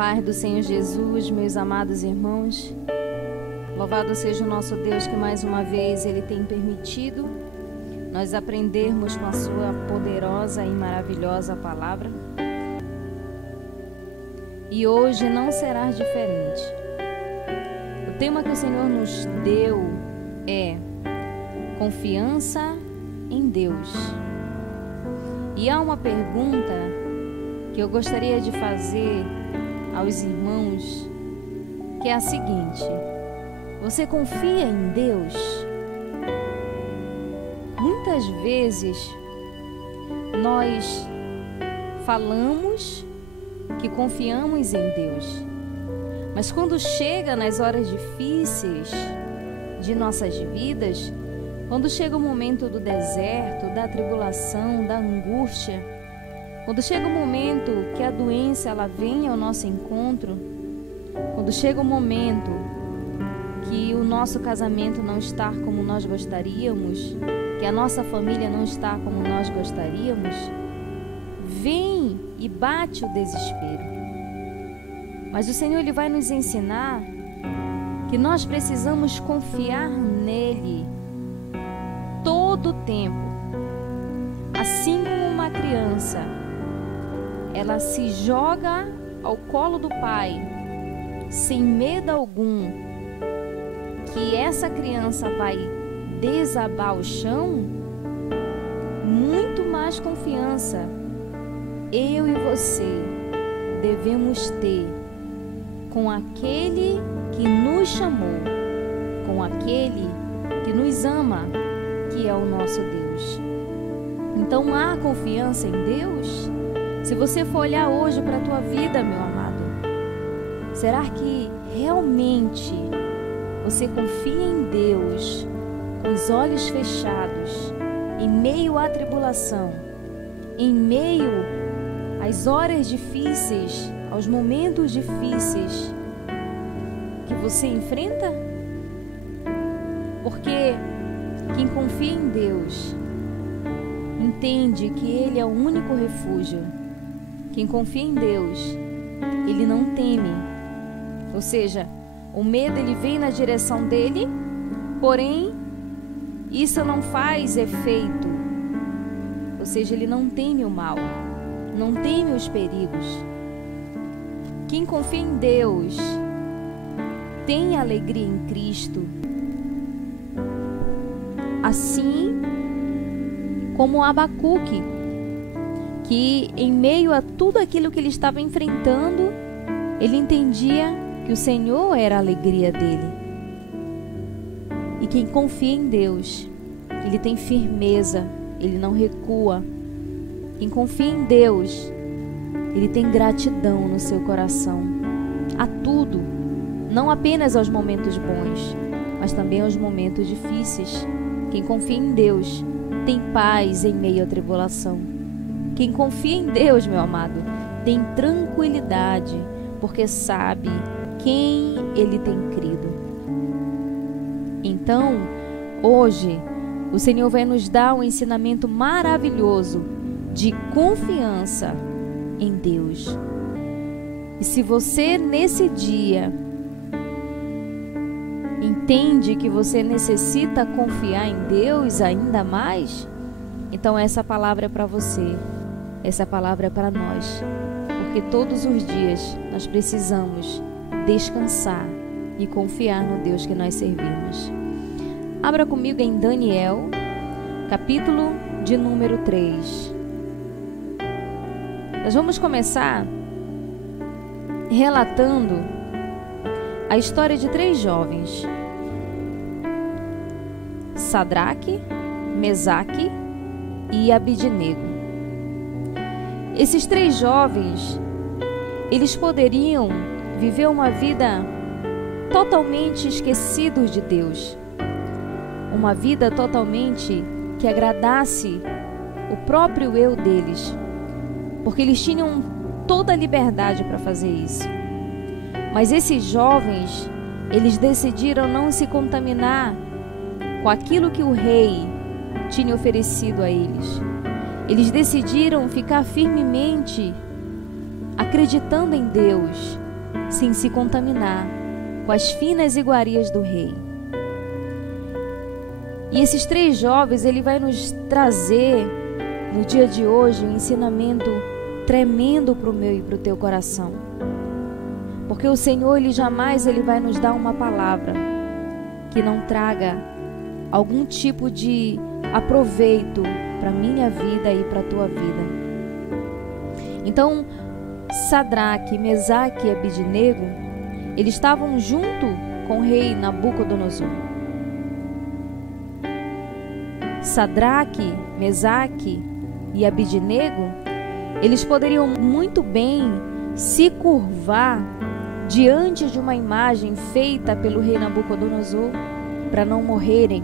paz do Senhor Jesus, meus amados irmãos, louvado seja o nosso Deus que mais uma vez Ele tem permitido nós aprendermos com a sua poderosa e maravilhosa palavra. E hoje não será diferente. O tema que o Senhor nos deu é confiança em Deus. E há uma pergunta que eu gostaria de fazer aos irmãos, que é a seguinte: você confia em Deus? Muitas vezes nós falamos que confiamos em Deus, mas quando chega nas horas difíceis de nossas vidas, quando chega o momento do deserto, da tribulação, da angústia, quando chega o momento que a doença ela vem ao nosso encontro, quando chega o momento que o nosso casamento não está como nós gostaríamos, que a nossa família não está como nós gostaríamos, vem e bate o desespero. Mas o Senhor Ele vai nos ensinar que nós precisamos confiar nele todo o tempo. Assim como uma criança, ela se joga ao colo do pai sem medo algum que essa criança vai desabar o chão, muito mais confiança eu e você devemos ter com aquele que nos chamou, com aquele que nos ama, que é o nosso Deus. Então há confiança em Deus? Se você for olhar hoje para a tua vida, meu amado, será que realmente você confia em Deus com os olhos fechados, em meio à tribulação, em meio às horas difíceis, aos momentos difíceis que você enfrenta? Porque quem confia em Deus entende que Ele é o único refúgio. Quem confia em Deus, ele não teme. Ou seja, o medo ele vem na direção dele, porém, isso não faz efeito. Ou seja, ele não teme o mal, não teme os perigos. Quem confia em Deus tem alegria em Cristo. Assim como Abacuque, que em meio a tudo aquilo que ele estava enfrentando, ele entendia que o Senhor era a alegria dele. E quem confia em Deus, ele tem firmeza, ele não recua. Quem confia em Deus, ele tem gratidão no seu coração a tudo, não apenas aos momentos bons, mas também aos momentos difíceis. Quem confia em Deus tem paz em meio à tribulação. Quem confia em Deus, meu amado, tem tranquilidade, porque sabe quem ele tem crido. Então, hoje, o Senhor vai nos dar um ensinamento maravilhoso de confiança em Deus. E se você nesse dia entende que você necessita confiar em Deus ainda mais, então essa palavra é para você, essa palavra é para nós, porque todos os dias nós precisamos descansar e confiar no Deus que nós servimos. Abra comigo em Daniel, capítulo de número 3. Nós vamos começar relatando a história de 3 jovens: Sadraque, Mesaque e Abidnego. Esses 3 jovens, eles poderiam viver uma vida totalmente esquecidos de Deus, uma vida totalmente que agradasse o próprio eu deles, porque eles tinham toda a liberdade para fazer isso. Mas esses jovens, eles decidiram não se contaminar com aquilo que o rei tinha oferecido a eles. Eles decidiram ficar firmemente acreditando em Deus, sem se contaminar com as finas iguarias do rei. E esses 3 jovens, ele vai nos trazer no dia de hoje um ensinamento tremendo para o meu e para o teu coração. Porque o Senhor, ele jamais vai nos dar uma palavra que não traga algum tipo de aproveito para a minha vida e para a tua vida. Então, Sadraque, Mesaque e Abidnego, eles estavam junto com o rei Nabucodonosor. Sadraque, Mesaque e Abidnego, eles poderiam muito bem se curvar diante de uma imagem feita pelo rei Nabucodonosor para não morrerem.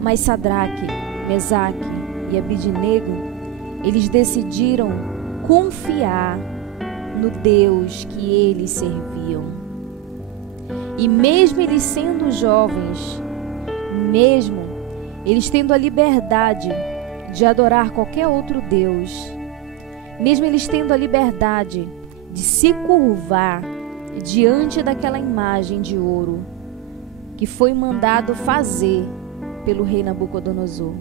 Mas Sadraque, Mesaque e Abidnego, eles decidiram confiar no Deus que eles serviam. E mesmo eles sendo jovens, mesmo eles tendo a liberdade de adorar qualquer outro Deus, mesmo eles tendo a liberdade de se curvar diante daquela imagem de ouro que foi mandado fazer pelo rei Nabucodonosor,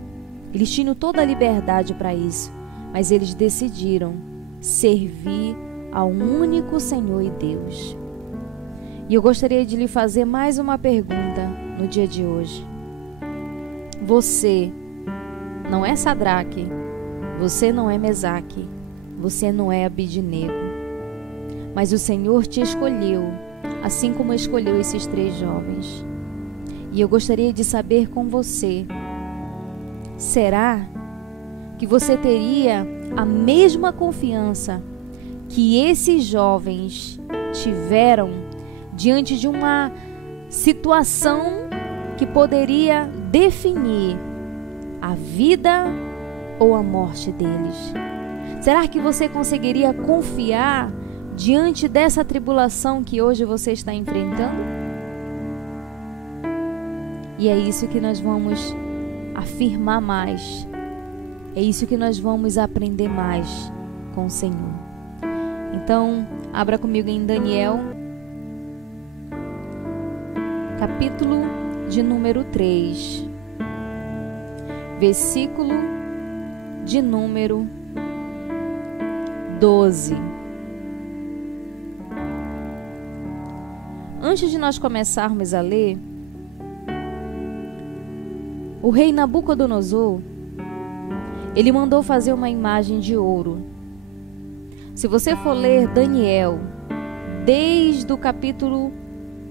eles tinham toda a liberdade para isso, mas eles decidiram servir ao único Senhor e Deus. E eu gostaria de lhe fazer mais uma pergunta no dia de hoje. Você não é Sadraque, você não é Mesaque, você não é Abidnego, mas o Senhor te escolheu, assim como escolheu esses 3 jovens. E eu gostaria de saber com você, será que você teria a mesma confiança que esses jovens tiveram diante de uma situação que poderia definir a vida ou a morte deles? Será que você conseguiria confiar diante dessa tribulação que hoje você está enfrentando? E é isso que nós vamos afirmar mais. É isso que nós vamos aprender mais com o Senhor. Então, abra comigo em Daniel, capítulo de número 3, versículo de número 12. Antes de nós começarmos a ler, o rei Nabucodonosor, ele mandou fazer uma imagem de ouro. Se você for ler Daniel, desde o capítulo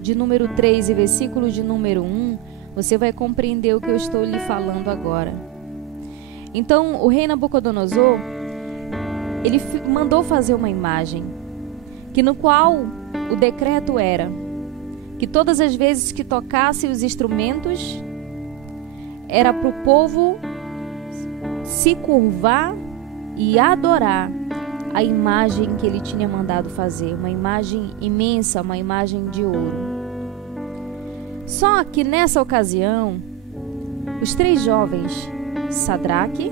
de número 3 e versículo de número 1, você vai compreender o que eu estou lhe falando agora. Então, o rei Nabucodonosor, ele mandou fazer uma imagem, que no qual o decreto era que todas as vezes que tocasse os instrumentos, era para o povo se curvar e adorar a imagem que ele tinha mandado fazer, uma imagem imensa, uma imagem de ouro. Só que nessa ocasião, os 3 jovens, Sadraque,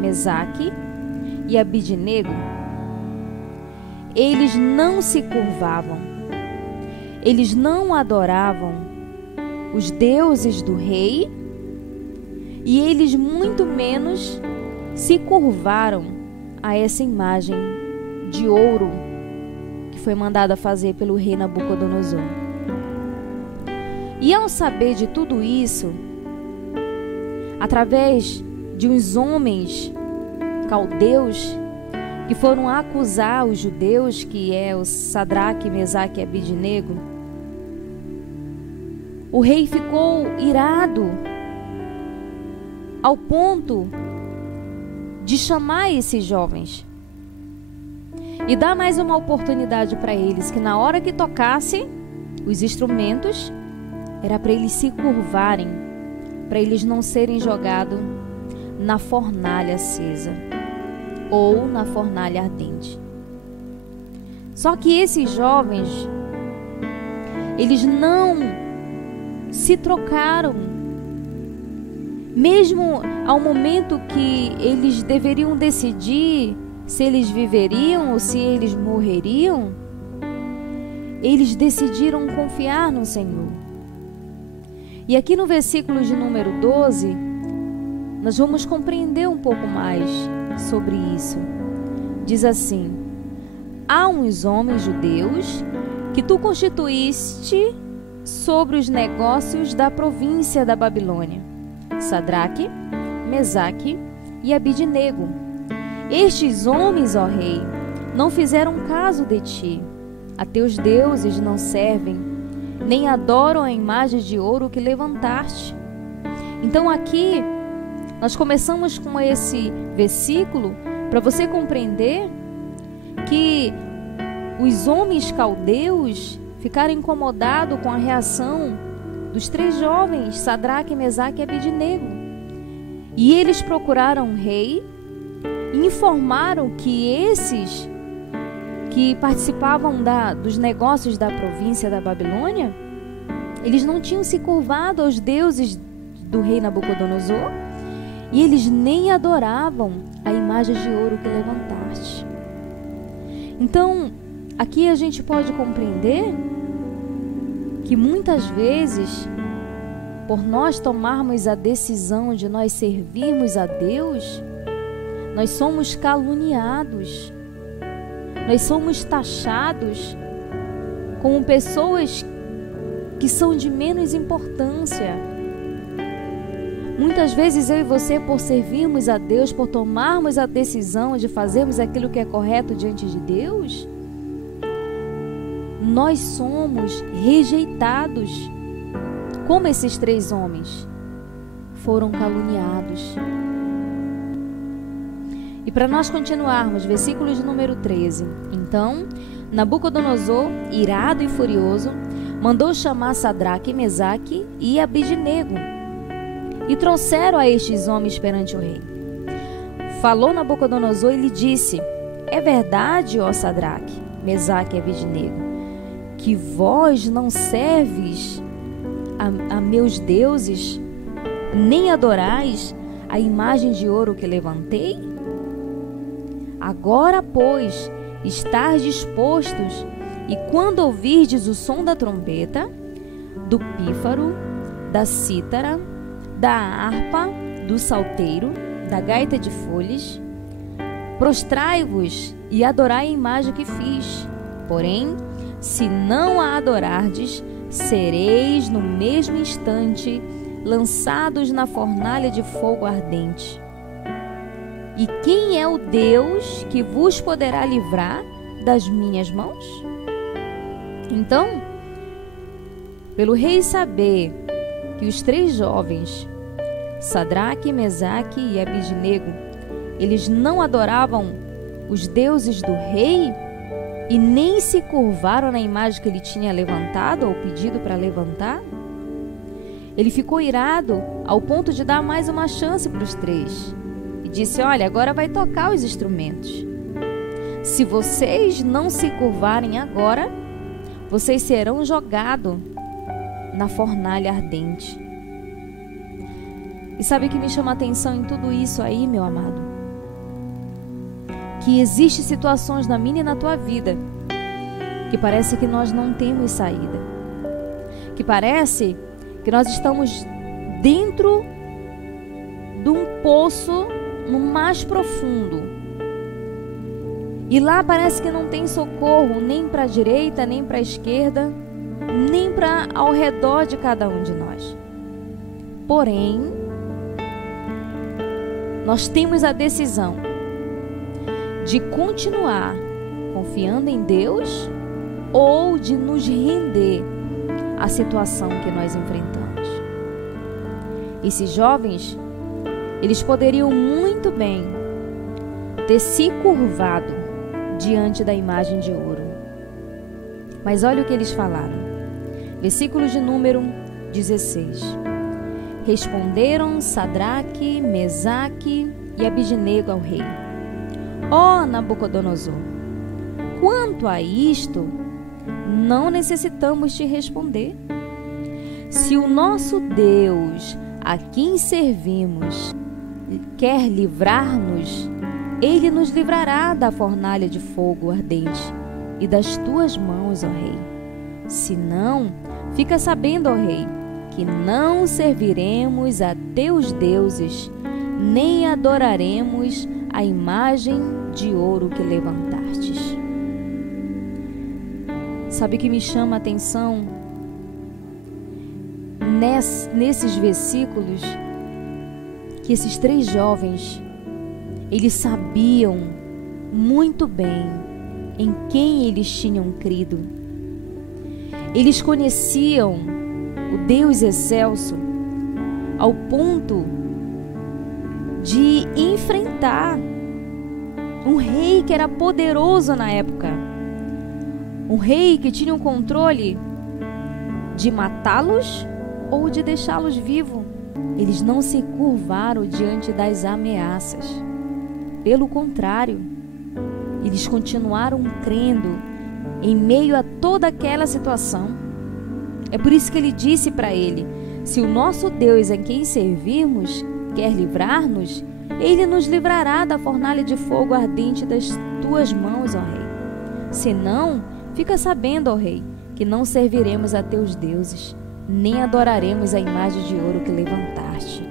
Mesaque e Abidnego, eles não se curvavam, eles não adoravam os deuses do rei, e eles muito menos se curvaram a essa imagem de ouro que foi mandada fazer pelo rei Nabucodonosor. E ao saber de tudo isso, através de uns homens caldeus que foram acusar os judeus, que é o Sadraque, Mesaque e Abidnego, o rei ficou irado ao ponto de chamar esses jovens e dar mais uma oportunidade para eles, que na hora que tocassem os instrumentos, era para eles se curvarem, para eles não serem jogados na fornalha acesa ou na fornalha ardente. Só que esses jovens, eles não se trocaram. Mesmo ao momento que eles deveriam decidir se eles viveriam ou se eles morreriam, eles decidiram confiar no Senhor. E aqui no versículo de número 12, nós vamos compreender um pouco mais sobre isso. Diz assim: há uns homens judeus que tu constituíste sobre os negócios da província da Babilônia, Sadraque, Mesaque e Abidnego. Estes homens, ó rei, não fizeram caso de ti. A teus deuses não servem, nem adoram a imagem de ouro que levantaste. Então aqui nós começamos com esse versículo para você compreender que os homens caldeus ficaram incomodados com a reação dos 3 jovens, Sadraque, Mesaque e Abidnego. E eles procuraram o rei e informaram que esses que participavam dos negócios da província da Babilônia, eles não tinham se curvado aos deuses do rei Nabucodonosor e eles nem adoravam a imagem de ouro que levantaste. Então, aqui a gente pode compreender que muitas vezes, por nós tomarmos a decisão de nós servirmos a Deus, nós somos caluniados, nós somos taxados como pessoas que são de menos importância. Muitas vezes eu e você, por servirmos a Deus, por tomarmos a decisão de fazermos aquilo que é correto diante de Deus, nós somos rejeitados, como esses 3 homens foram caluniados. E para nós continuarmos, versículo de número 13. Então, Nabucodonosor, irado e furioso, mandou chamar Sadraque, Mesaque e Abidnego, e trouxeram a estes homens perante o rei. Falou Nabucodonosor e lhe disse: é verdade, ó Sadraque, Mesaque e Abidnego, que vós não serves a meus deuses, nem adorais a imagem de ouro que levantei? Agora, pois, estáis dispostos, e quando ouvirdes o som da trombeta, do pífaro, da cítara, da harpa, do salteiro, da gaita de folhas, prostrai-vos e adorai a imagem que fiz. Porém, se não a adorardes, sereis no mesmo instante lançados na fornalha de fogo ardente. E quem é o Deus que vos poderá livrar das minhas mãos? Então, pelo rei saber que os 3 jovens, Sadraque, Mesaque e Abidnego, eles não adoravam os deuses do rei e nem se curvaram na imagem que ele tinha levantado ou pedido para levantar, ele ficou irado ao ponto de dar mais uma chance para os 3. Disse: olha, agora vai tocar os instrumentos. Se vocês não se curvarem agora, vocês serão jogados na fornalha ardente. E sabe o que me chama a atenção em tudo isso aí, meu amado? Que existem situações na minha e na tua vida que parece que nós não temos saída. Que parece que nós estamos dentro de um poço no mais profundo. E lá parece que não tem socorro nem para a direita, nem para a esquerda, nem para ao redor de cada um de nós. Porém, nós temos a decisão de continuar confiando em Deus ou de nos render à situação que nós enfrentamos. Esses jovens, eles poderiam muito bem ter se curvado diante da imagem de ouro. Mas olha o que eles falaram. Versículo de número 16. Responderam Sadraque, Mesaque e Abidnego ao rei: ó Nabucodonosor, quanto a isto, não necessitamos te responder. Se o nosso Deus, a quem servimos, quer livrar-nos, ele nos livrará da fornalha de fogo ardente e das tuas mãos, ó rei. Se não, fica sabendo, ó rei, que não serviremos a teus deuses, nem adoraremos a imagem de ouro que levantastes. Sabe o que me chama a atenção nesses versículos? Que esses 3 jovens, eles sabiam muito bem em quem eles tinham crido. Eles conheciam o Deus excelso ao ponto de enfrentar um rei que era poderoso na época, um rei que tinha o controle de matá-los ou de deixá-los vivos. Eles não se curvaram diante das ameaças. Pelo contrário, eles continuaram crendo em meio a toda aquela situação. É por isso que ele disse para ele: se o nosso Deus, a quem servirmos, quer livrar-nos, ele nos livrará da fornalha de fogo ardente das tuas mãos, ó rei. Se não, fica sabendo, ó rei, que não serviremos a teus deuses, nem adoraremos a imagem de ouro que levantaste.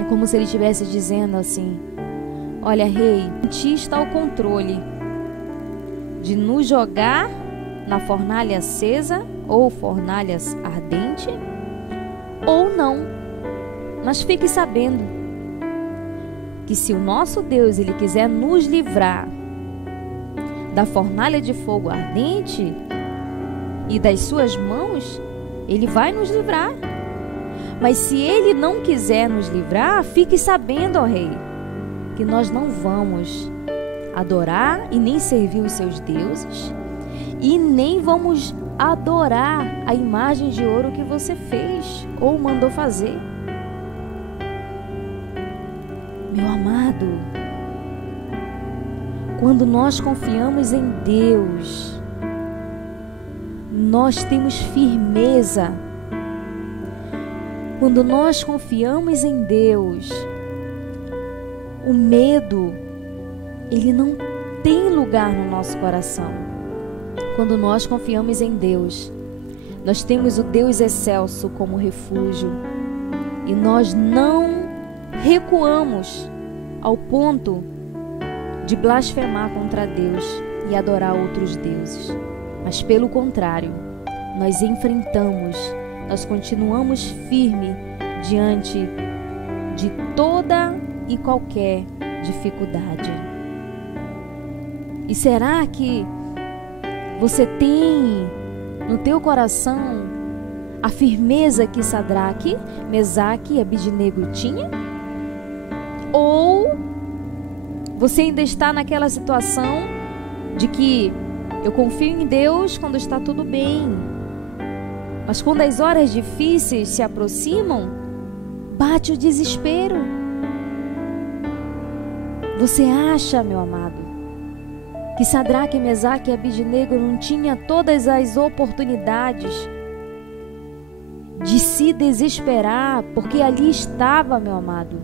É como se ele estivesse dizendo assim: olha, rei, em ti está o controle de nos jogar na fornalha acesa ou fornalha ardente, ou não. Mas fique sabendo que se o nosso Deus ele quiser nos livrar da fornalha de fogo ardente e das suas mãos, ele vai nos livrar. Mas se ele não quiser nos livrar, fique sabendo, ó rei, que nós não vamos adorar e nem servir os seus deuses, e nem vamos adorar a imagem de ouro que você fez ou mandou fazer. Meu amado, quando nós confiamos em Deus, nós temos firmeza. Quando nós confiamos em Deus, o medo, ele não tem lugar no nosso coração. Quando nós confiamos em Deus, nós temos o Deus excelso como refúgio, e nós não recuamos ao ponto de blasfemar contra Deus e adorar outros deuses. Mas pelo contrário, nós enfrentamos, nós continuamos firmes diante de toda e qualquer dificuldade. E será que você tem no teu coração a firmeza que Sadraque, Mesaque e Abidnego tinha? Ou você ainda está naquela situação de que eu confio em Deus quando está tudo bem, mas quando as horas difíceis se aproximam, bate o desespero? Você acha, meu amado, que Sadraque, Mesaque e Abidnego não tinha todas as oportunidades de se desesperar, porque ali estava, meu amado,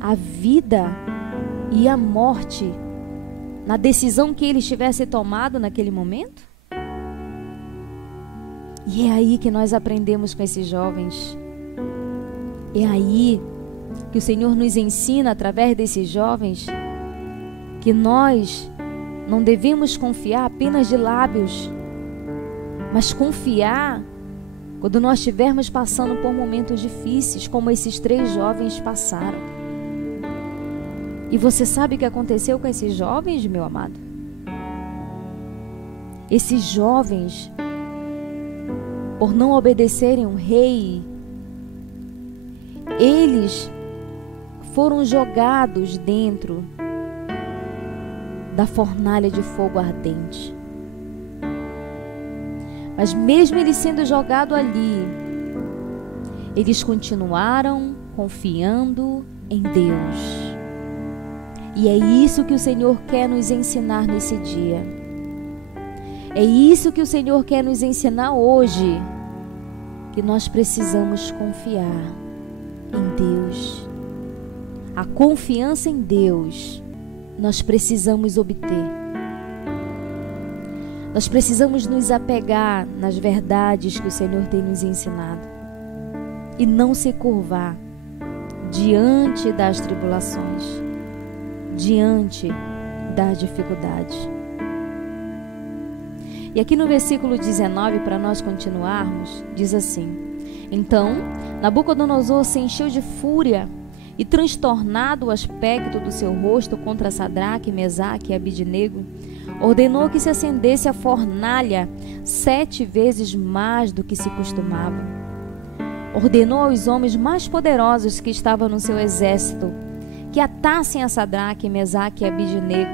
a vida e a morte na decisão que eles tivessem tomado naquele momento? E é aí que nós aprendemos com esses jovens. É aí que o Senhor nos ensina através desses jovens que nós não devemos confiar apenas de lábios, mas confiar quando nós estivermos passando por momentos difíceis, como esses 3 jovens passaram. E você sabe o que aconteceu com esses jovens, meu amado? Esses jovens, por não obedecerem um rei, eles foram jogados dentro da fornalha de fogo ardente. Mas mesmo eles sendo jogados ali, eles continuaram confiando em Deus. E é isso que o Senhor quer nos ensinar nesse dia. É isso que o Senhor quer nos ensinar hoje, que nós precisamos confiar em Deus. A confiança em Deus nós precisamos obter. Nós precisamos nos apegar nas verdades que o Senhor tem nos ensinado e não se curvar diante das tribulações, diante das dificuldades. E aqui no versículo 19, para nós continuarmos, diz assim: Então Nabucodonosor se encheu de fúria e, transtornado o aspecto do seu rosto contra Sadraque, Mesaque e Abidnego, ordenou que se acendesse a fornalha 7 vezes mais do que se costumava. Ordenou aos homens mais poderosos que estavam no seu exército que atassem a Sadraque, Mesaque e Abidnego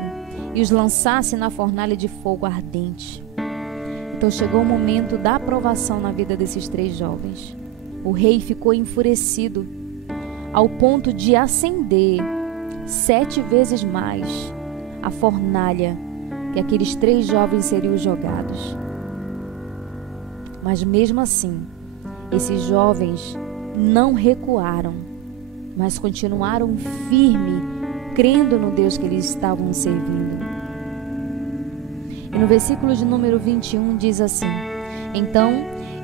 e os lançassem na fornalha de fogo ardente. Então chegou o momento da aprovação na vida desses 3 jovens. O rei ficou enfurecido ao ponto de acender 7 vezes mais a fornalha que aqueles 3 jovens seriam jogados. Mas mesmo assim, esses jovens não recuaram, mas continuaram firme, crendo no Deus que eles estavam servindo. E no versículo de número 21 diz assim: Então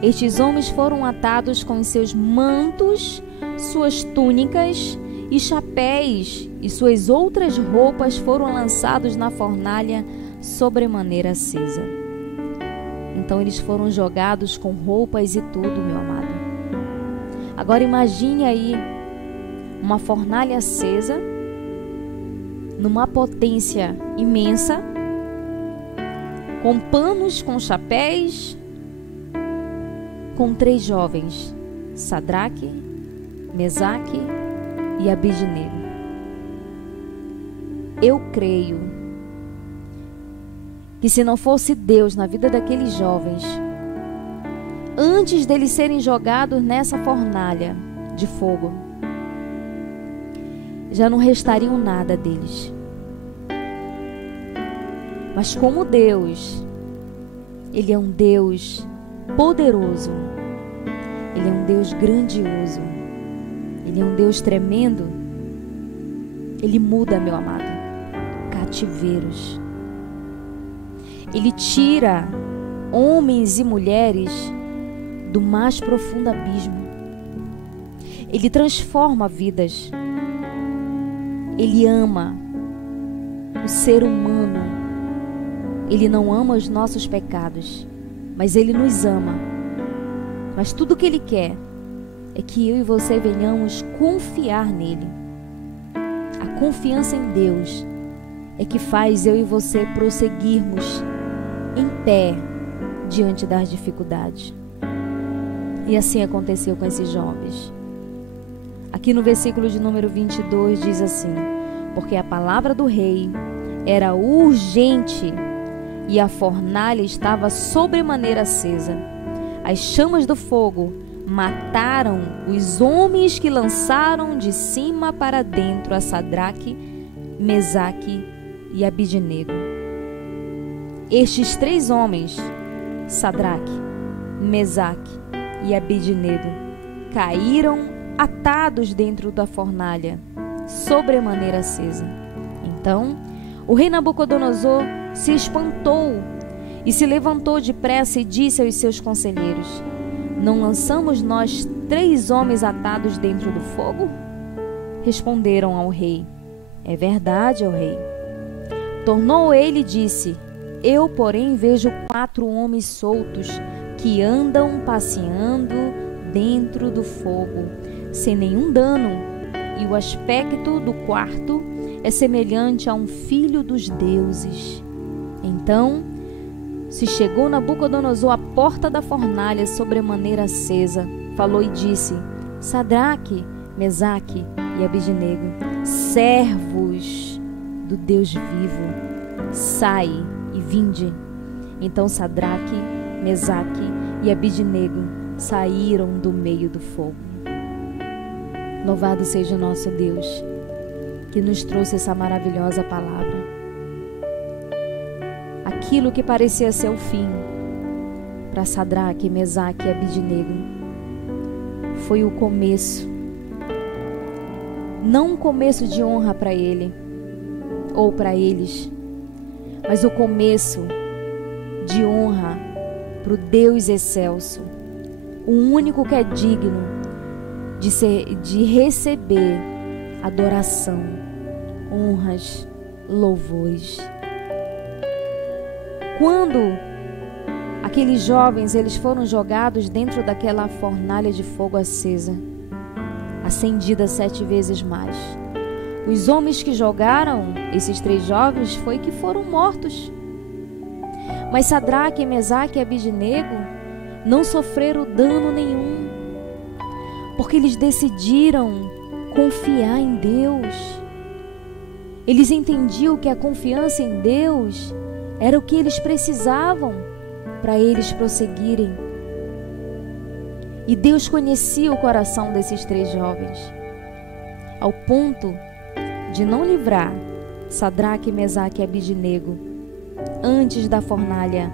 estes homens foram atados com os seus mantos, suas túnicas e chapéus, e suas outras roupas foram lançados na fornalha sobremaneira acesa. Então eles foram jogados com roupas e tudo, meu amado. Agora imagine aí uma fornalha acesa, numa potência imensa, com panos, com chapéus, com 3 jovens, Sadraque, Mesaque e Abidnego. Eu creio que se não fosse Deus na vida daqueles jovens, antes deles serem jogados nessa fornalha de fogo, já não restariam nada deles. Mas como Deus, Ele é um Deus poderoso, Ele é um Deus grandioso, Ele é um Deus tremendo, Ele muda, meu amado, cativeiros. Ele tira homens e mulheres do mais profundo abismo. Ele transforma vidas. Ele ama o ser humano. Ele não ama os nossos pecados, mas Ele nos ama. Mas tudo que Ele quer é que eu e você venhamos confiar nele. A confiança em Deus é que faz eu e você prosseguirmos em pé diante das dificuldades. E assim aconteceu com esses jovens. Aqui no versículo de número 22 diz assim: Porque a palavra do rei era urgente e a fornalha estava sobremaneira acesa. As chamas do fogo mataram os homens que lançaram de cima para dentro a Sadraque, Mesaque e Abidnego. Estes 3 homens, Sadraque, Mesaque e Abidnego, caíram atados dentro da fornalha, sobremaneira acesa. Então, o rei Nabucodonosor se espantou e se levantou depressa e disse aos seus conselheiros: Não lançamos nós 3 homens atados dentro do fogo? Responderam ao rei: É verdade, ó rei. Tornou ele e disse: Eu, porém, vejo 4 homens soltos que andam passeando dentro do fogo, sem nenhum dano, e o aspecto do quarto é semelhante a um filho dos deuses. Então se chegou Nabucodonosor à porta da fornalha sobremaneira acesa, falou e disse: Sadraque, Mesaque e Abidnego, servos do Deus vivo, sai e vinde. Então Sadraque, Mesaque e Abidnego saíram do meio do fogo. Louvado seja o nosso Deus, que nos trouxe essa maravilhosa palavra. Aquilo que parecia ser o fim para Sadraque, Mesaque e Abidnego foi o começo. Não um começo de honra para ele ou para eles, mas o começo de honra para o Deus excelso, o único que é digno de receber adoração, honras, louvores. Quando aqueles jovens eles foram jogados dentro daquela fornalha de fogo acesa, acendida 7 vezes mais, os homens que jogaram esses 3 jovens foram mortos. Mas Sadraque, Mesaque e Abidnego não sofreram dano nenhum, porque eles decidiram confiar em Deus. Eles entendiam que a confiança em Deus era o que eles precisavam para eles prosseguirem. E Deus conhecia o coração desses 3 jovens, ao ponto de não livrar Sadraque, Mesaque e Abidnego antes da fornalha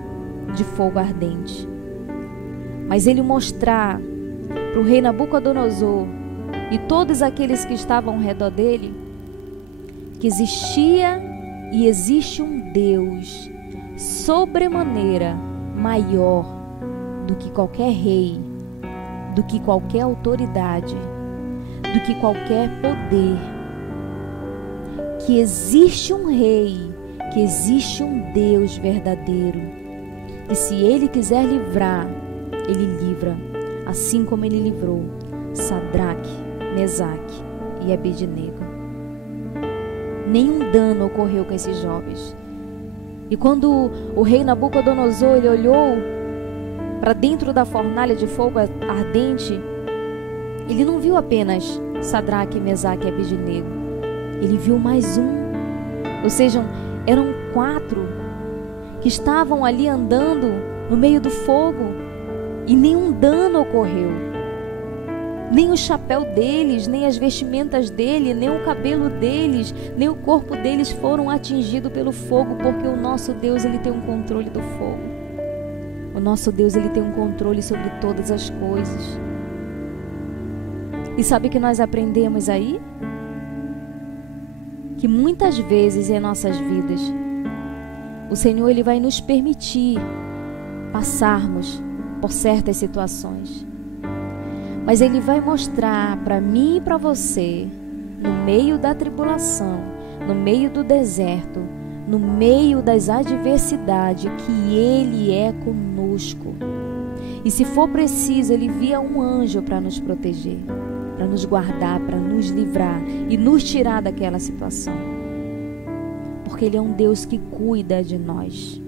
de fogo ardente, mas ele mostrar para o rei Nabucodonosor e todos aqueles que estavam ao redor dele que existia e existe um Deus sobremaneira maior do que qualquer rei, do que qualquer autoridade, do que qualquer poder, que existe um rei, que existe um Deus verdadeiro, e se ele quiser livrar, ele livra, assim como ele livrou Sadraque, Mesaque e Abidnego. Nenhum dano ocorreu com esses jovens. E quando o rei Nabucodonosor ele olhou para dentro da fornalha de fogo ardente, ele não viu apenas Sadraque, Mesaque e Abidnego, ele viu mais um, ou seja, eram 4 que estavam ali andando no meio do fogo e nenhum dano ocorreu. Nem o chapéu deles, nem as vestimentas dele, nem o cabelo deles, nem o corpo deles foram atingidos pelo fogo, porque o nosso Deus ele tem um controle do fogo. O nosso Deus ele tem um controle sobre todas as coisas. E sabe o que nós aprendemos aí? Que muitas vezes em nossas vidas o Senhor ele vai nos permitir passarmos por certas situações, mas ele vai mostrar para mim e para você, no meio da tribulação, no meio do deserto, no meio das adversidades, que ele é conosco. E se for preciso, ele envia um anjo para nos proteger, para nos guardar, para nos livrar e nos tirar daquela situação. Porque ele é um Deus que cuida de nós.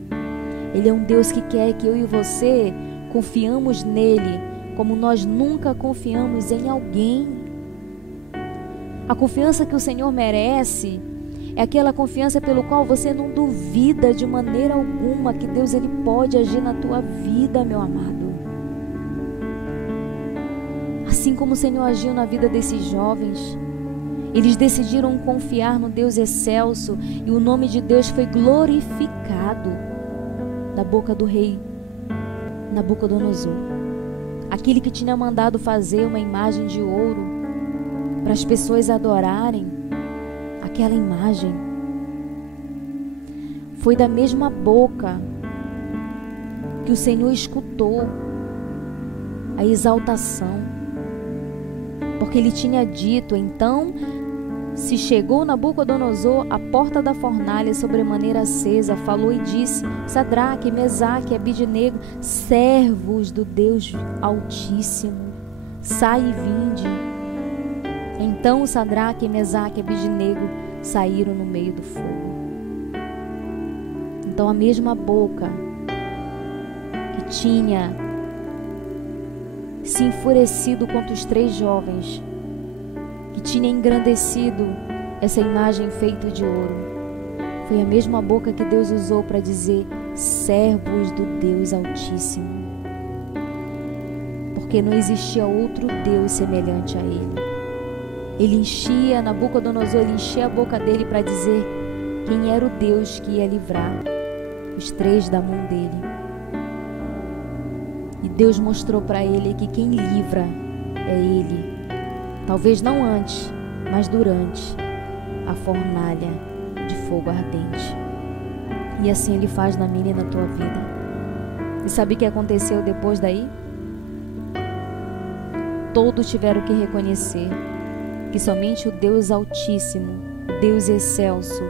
Ele é um Deus que quer que eu e você confiamos nele como nós nunca confiamos em alguém. A confiança que o Senhor merece é aquela confiança pelo qual você não duvida de maneira alguma que Deus ele pode agir na tua vida, meu amado. Assim como o Senhor agiu na vida desses jovens, eles decidiram confiar no Deus excelso e o nome de Deus foi glorificado da boca do rei Nabucodonosor. Aquele que tinha mandado fazer uma imagem de ouro para as pessoas adorarem aquela imagem. Foi da mesma boca que o Senhor escutou a exaltação, porque ele tinha dito: então se chegou Nabucodonosor à porta da fornalha sobremaneira acesa, falou e disse: Sadraque, Mesaque e Abidnego, servos do Deus Altíssimo, sai e vinde. Então Sadraque, Mesaque e Abidnego saíram no meio do fogo. Então a mesma boca que tinha se enfurecido contra os 3 jovens, que tinha engrandecido essa imagem feita de ouro, foi a mesma boca que Deus usou para dizer: servos do Deus Altíssimo, porque não existia outro Deus semelhante a ele. Ele enchia, Nabucodonosor, ele enchia a boca dele para dizer quem era o Deus que ia livrar os 3 da mão dele. E Deus mostrou para ele que quem livra é ele. Talvez não antes, mas durante a fornalha de fogo ardente. E assim ele faz na minha e na tua vida. E sabe o que aconteceu depois daí? Todos tiveram que reconhecer que somente o Deus Altíssimo, o Deus excelso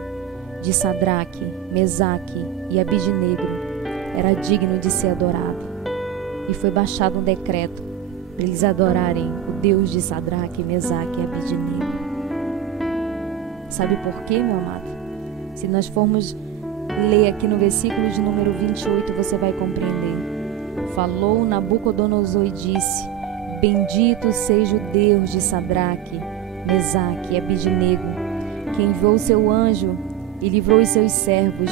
de Sadraque, Mesaque e Abidnego era digno de ser adorado. E foi baixado um decreto para eles adorarem o Deus de Sadraque, Mesaque e Abidnego. Sabe por quê, meu amado? Se nós formos ler aqui no versículo de número 28, você vai compreender. Falou Nabucodonosor e disse: Bendito seja o Deus de Sadraque, Mesaque e Abidnego, que enviou o seu anjo e livrou os seus servos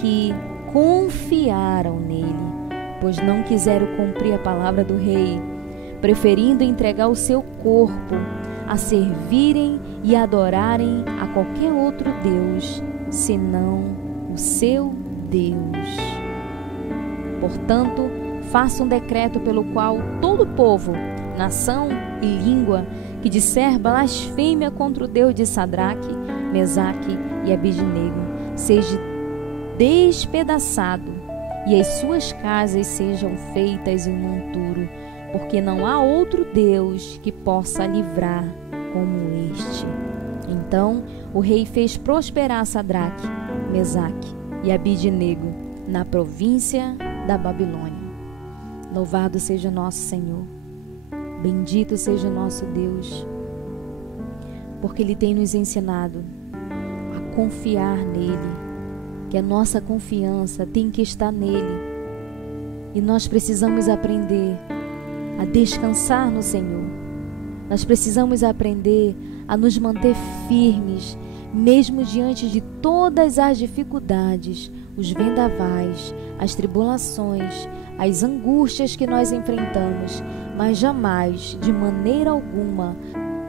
que confiaram nele, pois não quiseram cumprir a palavra do rei, preferindo entregar o seu corpo a servirem e adorarem a qualquer outro Deus, senão o seu Deus. Portanto, faça um decreto pelo qual todo povo, nação e língua que disser blasfêmia contra o Deus de Sadraque, Mesaque e Abidnego seja despedaçado e as suas casas sejam feitas em monturo, porque não há outro Deus que possa livrar como este. Então o rei fez prosperar Sadraque, Mesaque e Abidnego na província da Babilônia. Louvado seja o nosso Senhor, bendito seja o nosso Deus, porque Ele tem nos ensinado a confiar nele, que a nossa confiança tem que estar nele, e nós precisamos aprender a descansar no Senhor. Nós precisamos aprender a nos manter firmes, mesmo diante de todas as dificuldades, os vendavais, as tribulações, as angústias que nós enfrentamos, mas jamais, de maneira alguma,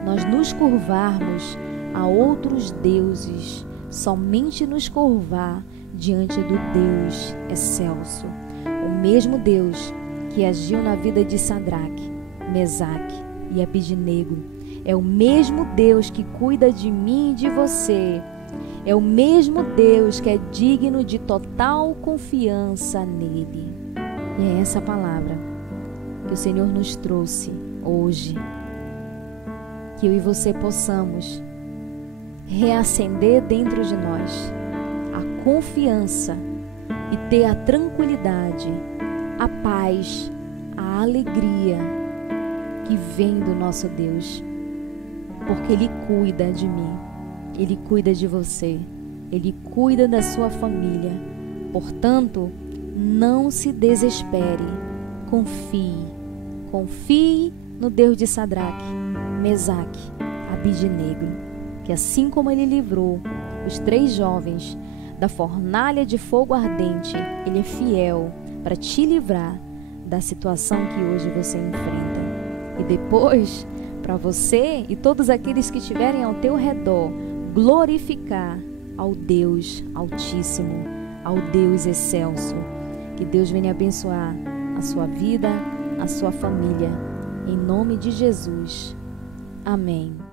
nós nos curvarmos a outros deuses, somente nos curvar diante do Deus excelso, o mesmo Deus que agiu na vida de Sadraque, Mesaque e Abidnego. É o mesmo Deus que cuida de mim e de você. É o mesmo Deus que é digno de total confiança nele. E é essa palavra que o Senhor nos trouxe hoje. Que eu e você possamos reacender dentro de nós a confiança e ter a tranquilidade, a paz, a alegria que vem do nosso Deus, porque Ele cuida de mim, Ele cuida de você, Ele cuida da sua família. Portanto, não se desespere, confie no Deus de Sadraque, Mesaque, Abidnego, que assim como Ele livrou os 3 jovens da fornalha de fogo ardente, Ele é fiel para te livrar da situação que hoje você enfrenta. E depois, para você e todos aqueles que estiverem ao teu redor, glorificar ao Deus Altíssimo, ao Deus excelso. Que Deus venha abençoar a sua vida, a sua família, em nome de Jesus. Amém.